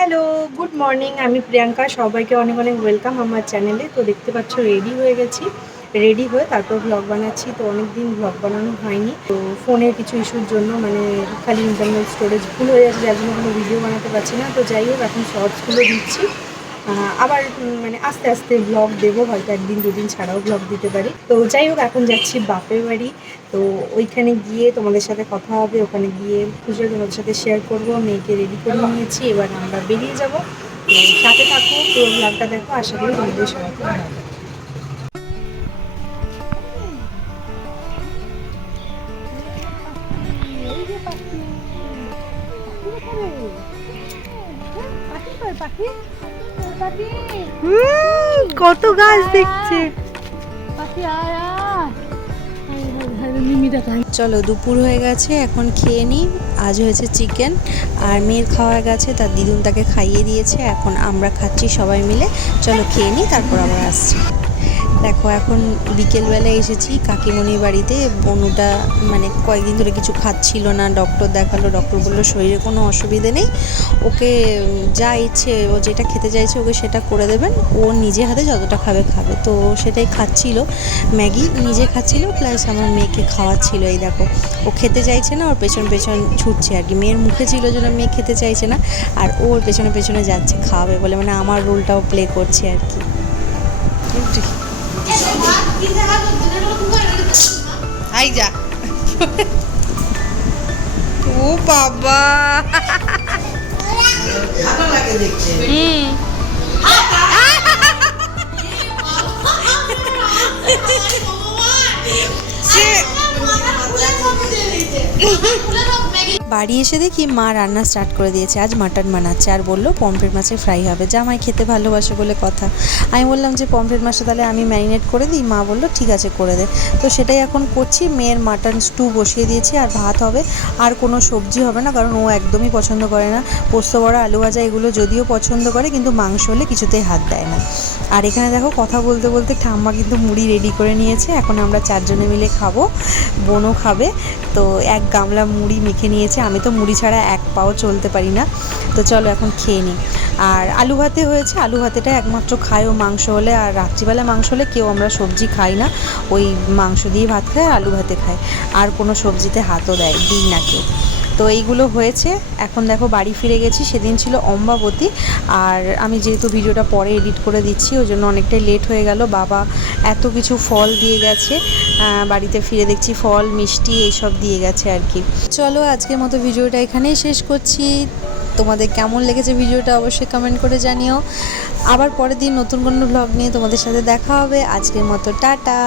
Hello, good morning. আমি প্রিয়াঙ্কা। সবাইকে অনেক অনেক ওয়েলকাম আমার চ্যানেলে। তো দেখতে পাচ্ছ রেডি হয়ে গেছি। রেডি হয়ে তারপর ভ্লগ বানাচ্ছি। তো অনেক দিন ভ্লগ বানানো হয়নি। তো ফোনের কিছু ইস্যুর জন্য খালি ইন্টারনাল স্টোরেজ ফুল হয়ে যাচ্ছে, যার জন্য কোনো ভিডিও বানাতে পারছি না। তো যাই হোক, এখন শর্টসগুলো দিচ্ছি। আবার আস্তে আস্তে ব্লগ দেবো, হয়তো একদিন দুদিন ছাড়াও ব্লগ দিতে পারি। তো যাই হোক, এখন যাচ্ছি বাপের বাড়ি। তো ওইখানে গিয়ে তোমাদের সাথে কথা হবে। ওখানে গিয়ে পুজো তোমাদের সাথে শেয়ার করবো। মেয়েকে রেডি করে নিয়েছি, এবার আমরা বেরিয়ে যাবো। তো সাথে থাকো, পুরো ব্লগটা দেখো, আশা করি তোমাদের সবাই ভালো লাগবে। কত গাছ দেখছে। চলো, দুপুর হয়ে গেছে, এখন খেয়ে নিই। আজ হয়েছে চিকেন, আর মেয়ের খাওয়া গেছে, তার দিদুন তাকে খাইয়ে দিয়েছে। এখন আমরা খাচ্ছি সবাই মিলে। চলো খেয়ে নিই, তারপর আবার আসছি। দেখো, এখন বিকেলবেলা এসেছি কাকিমণির বাড়িতে। বনুটা কয়েকদিন ধরে কিছু খাচ্ছিল না, ডক্টর দেখালো। ডক্টর বললো শরীরে কোনো অসুবিধে নেই, ওকে যা ইচ্ছে, ও যেটা খেতে চাইছে ওকে সেটা করে দেবেন। ও নিজে হাতে যতটা খাবে খাবে। তো সেটাই খাচ্ছিল, ম্যাগি নিজে খাচ্ছিল, প্লাস আমার মেয়েকে খাওয়াচ্ছিল। এই দেখো, ও খেতে চাইছে না, ওর পেছন পেছন ছুটছে আর কি। মেয়ের মুখে ছিল জন্য মেয়ে খেতে চাইছে না, আর ওর পেছনে পেছনে যাচ্ছে খাওয়াবে বলে, আমার রোলটাও প্লে করছে আর কি। আই যা। ও বাবা, ভালো লাগে দেখতে। বাড়ি এসে দেখি মা রান্না স্টার্ট করে দিয়েছে। আজ মাটন বানাচ্ছে, আর বললো পমফ্রেট মাছের ফ্রাই হবে। জামাই খেতে ভালোবাসে বলে কথা। আমি বললাম যে পমফ্রেট মাছটা তাহলে আমি ম্যারিনেট করে দিই। মা বললো ঠিক আছে, করে দে। তো সেটাই এখন করছি। মেয়ের মাটন স্টু বসিয়ে দিয়েছি, আর ভাত হবে। আর কোনো সবজি হবে না, কারণ ও একদমই পছন্দ করে না। পোস্ত বড়া, আলু ভাজা এগুলো যদিও পছন্দ করে, কিন্তু মাংস হলে কিছুতেই হাত দেয় না। আর এখানে দেখো, কথা বলতে বলতে ঠাম্মা কিন্তু মুড়ি রেডি করে নিয়েছে। এখন আমরা চারজনে মিলে খাবো, বোনও খাবে। তো এক গামলা মুড়ি মেখে নিয়েছে। আমি তো মুড়ি ছাড়া এক পাও চলতে পারি না। তো চলো এখন খেয়ে নিই। আর আলু ভাতে হয়েছে, আলু ভাতেটা একমাত্র খায় ও মাংস হলে। আর রাত্রিবেলা মাংস হলে কেউ আমরা সবজি খাই না, ওই মাংস দিয়ে ভাত খায়, আলু ভাতে খায়। আর কোনো সবজিতে হাতও দিই না কেউ। তো এইগুলো হয়েছে। এখন দেখো বাড়ি ফিরে গেছি। সেদিন ছিল অম্বাবতী, আর আমি যেহেতু ভিডিওটা পরে এডিট করে দিচ্ছি, ওই জন্য অনেকটাই লেট হয়ে গেল। বাবা এত কিছু ফল দিয়ে গেছে, বাড়িতে ফিরে দেখছি ফল মিষ্টি এইসব দিয়ে গেছে আর কি। চলো, আজকের মতো ভিডিওটা এখানেই শেষ করছি। তোমাদের কেমন লেগেছে ভিডিওটা অবশ্যই কমেন্ট করে জানিও। আবার পরের দিন নতুন কোনো ব্লগ নিয়ে তোমাদের সাথে দেখা হবে। আজকের মতো টাটা।